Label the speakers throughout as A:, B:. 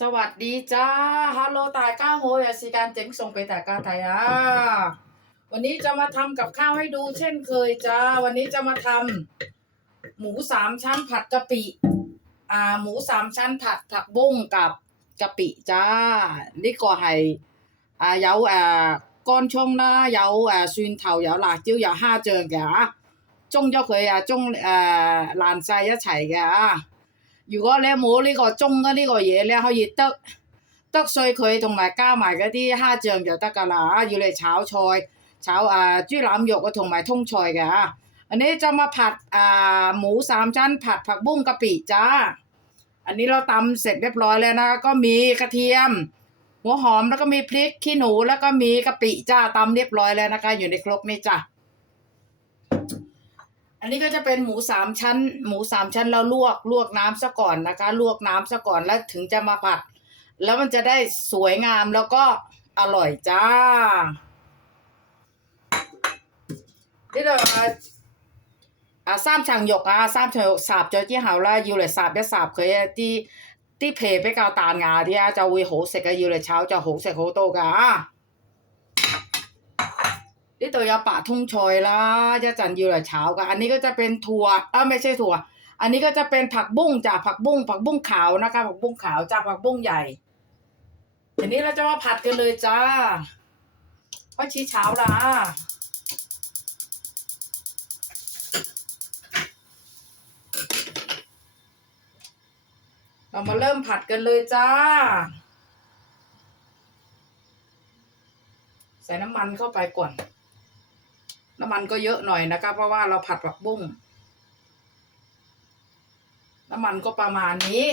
A: สวัสดีจ้าฮัลโหลตายก้าโฮยาสีการเจ๋งส่งไปแต่ก้าไทยอะวันนี้จะมาทำกับข้าวให้ดูเช่นเคยจ้า วันนี้จะมาทำ หมูสามชั้นผัดกะปิ อ่า หมูสามชั้นผัดผักบุ้งกับกะปิจ้า นี่ก็ให้อ่าเยาอ่าก้อนช่องนะเยาอ่าซุนเถาเยาหลาจิ้วเยาห้าเจิงแกจงเจ้าเคยอ่าจงอ่าลานใจยะไฉแกอะ 如果你冇呢个中嘅呢个嘢咧，可以得得碎佢，同埋加埋嗰啲虾酱就得㗎啦啊！要嚟炒菜、炒诶、啊、猪腩肉啊，同埋通菜嘅啊。อันนี้จะมาผัดอ่าหมูสามชั้นผัดผักบุ้งกะปิจ้า อันนี้เราตำเสร็จเรียบร้อยแล้วนะคะก็มีกระเทียม หัวหอมแล้วก็มีพริกขี้หนูแล้วก็มีกะปิจ้าตำเรียบร้อยแล้วนะคะ อยู่ในครกนี่จ้ะ อันนี้ก็จะเป็นหมูสามชั้น หมูสามชั้นเราลวกลวกน้ำซะก่อนนะคะ ลวกน้ำซะก่อนแล้วถึงจะมาผัด แล้วมันจะได้สวยงามแล้วก็อร่อยจ้าที่เราอ่าสามช่างหยกอะสามช่างหยกสาบจอจี้หาวล่าอยู่เลยสาบจด้สาบเคยที่ที่เพไปกาวตานงาที่อาจะวิโหเสกอยู่เลยเช้าจะโหเสกโหโตกะ นี่ตัวยาปะทงชอยล่ะจะจันี้ก็จะเป็นถั่วอ่าไม่ใช่ถั่ว อันนี้ก็จะเป็นผักบุ้งจากผักบุ้งผักบุ้งขาวนะคะ ผักบุ้งขาวจากผักบุ้งใหญ่ทีนี้เราจะมาผัดกันเลยจ้าพ่อชี้เช้าละเรามาเริ่มผัดกันเลยจ้า ใส่น้ำมันเข้าไปก่อน น้ำมันก็เยอะหน่อยนะคะ เพราะว่าเราผัดผักบุ้งน้ำมันก็ประมาณนี้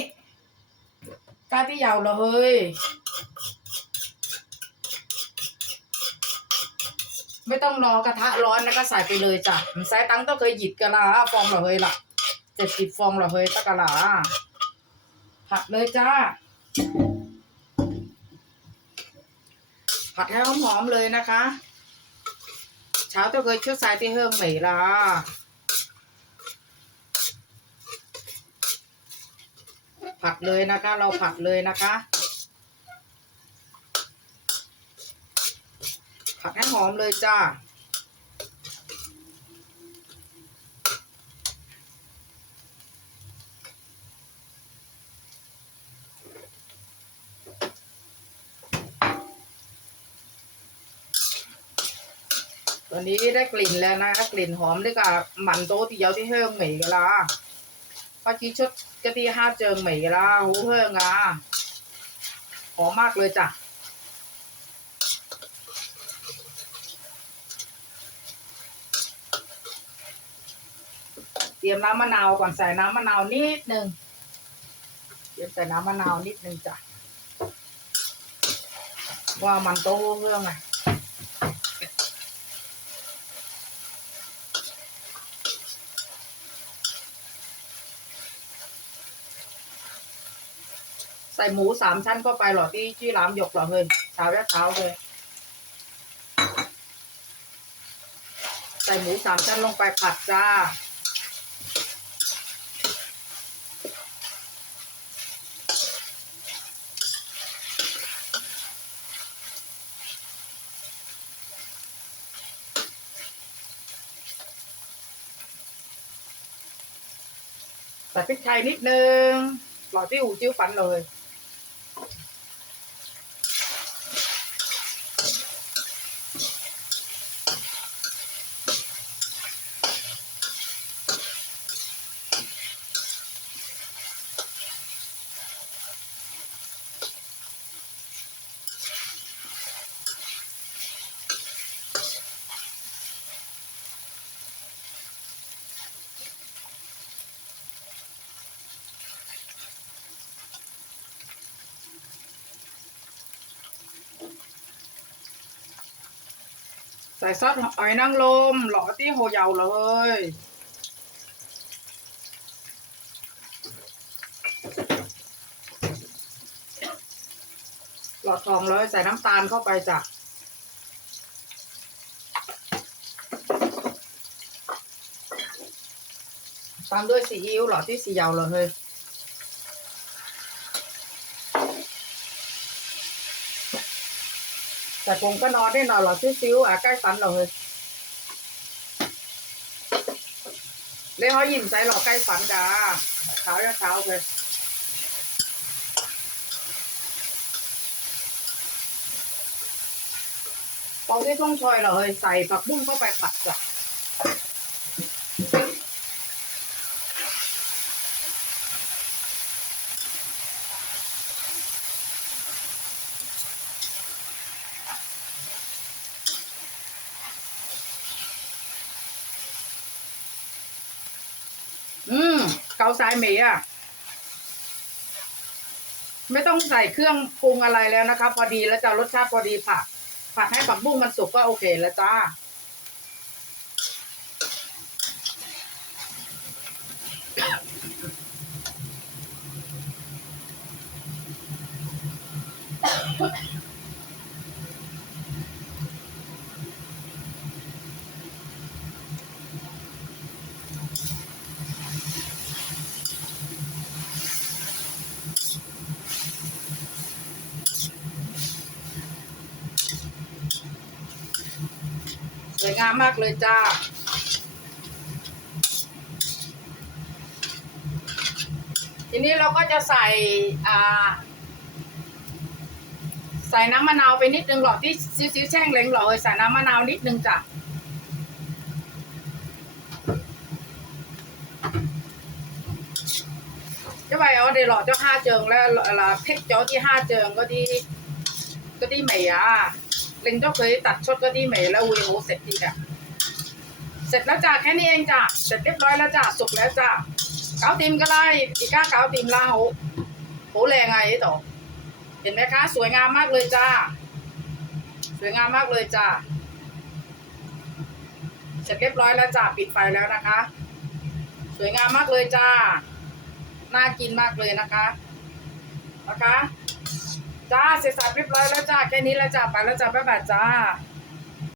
A: กล้าที่ยาวเลยไม่ต้องรอกระทะร้อนแล้วก็ใส่ไปเลยจ้ะใส่ตังต้องเคยหยิบกะลาฟองเหรอเฮ้ยล่ะเจ็ดสิบฟองเหรอเฮ้ยตะกะลาผัดเลยจ้า ผัดให้หอมๆเลยนะคะ เช้าต้องเคยชุดสายที่เฮิ่งเหมยล่ะผัดเลยนะคะเราผัดเลยนะคะผัดให้หอมเลยจ้า ตอนนี้ได้กลิ่นแล้วนะคะกลิ่นหอมด้วยกับหมันโต๊ะที่เยาที่เฮิ่งเหมยกันละพอชีชุดกะทิห้าเจิงเหมยกันละหูเฮิ่งอะหอมมากเลยจ้ะเตรียมน้ำมะนาวก่อนใส่น้ำมะนาวนิดหนึ่งเตรียมใส่น้ำมะนาวนิดหนึ่งจ้ะว่ามันโตเรื่องไง ส่หมูสามชั้นเข้าไปหรอที่ที่ร้านหยกหรอเฮ้ยเช้าแล้วเช้าเลย ใส่หมูสามชั้นลงไปผัดจ้าใส่พริกไทยนิดนึงหล่อที่หูจิ้วฟันเลย ส่ซอสหอยนางรมหล่อที่โฮเยาเลย หลอดทองเลยใส่น้ำตาลเข้าไปจ้ะตามด้วยซีอิ๊วหลอดที่สีเยาเลย แต่ผมก็นอนได้นอนหลับซิ้วๆอะใกล้ฝันเราเลยเลยเขายิ้มใส่หลอกใกล้ฝันจ้าเช้าจะเช้าเลยเอาที่ต้องชอยเราเลยใส่ผักบุ้งเข้าไปผัดจ้ะ อืม เกาสายหมีอะ ไม่ต้องใส่เครื่องปรุงอะไรแล้วนะคะ พอดีแล้วจะรสชาติพอดีผัก ผัดให้ผักบุ้งมันสุกก็โอเคแล้วจ้า สวยงามมากเลยจ้า ทีนี้เราก็จะใส่อ่าใส่น้ำมะนาวไปนิดนึงหรอที่ซิ้วๆแช่งเล้งหรอเออใส่น้ำมะนาวนิดนึงจ้ะจะไปเอาเดี๋ยวหลอดเจ้าห้าเจิงแล้วละเพ็กเจ้าที่ห้าเจิงก็ดีก็ดีใหม่อะ เล็งเจ้าเคยตัดชดก็ดีใหม่แล้ววีโอเสร็จดีอะเสร็จแล้วจ้ะแค่นี้เองจ้ะเสร็จเรียบร้อยแล้วจ้ะสุกแล้วจ้ะเกาติมก็ได้อีก้าเกาติมลาโหโหแรงไงไอ้ต่อเห็นไหมคะ สวยงามมากเลยจ้าสวยงามมากเลยจ้าเสร็จเรียบร้อยแล้วจ้าปิดไฟแล้วนะคะ สวยงามมากเลยจ้าน่ากินมากเลยนะคะนะคะ จ้าเสร็จสับเรียบร้อยแล้วจ้าแค่นี้แล้วจ้าไปแล้วจ้าบ๊ายบายจ้า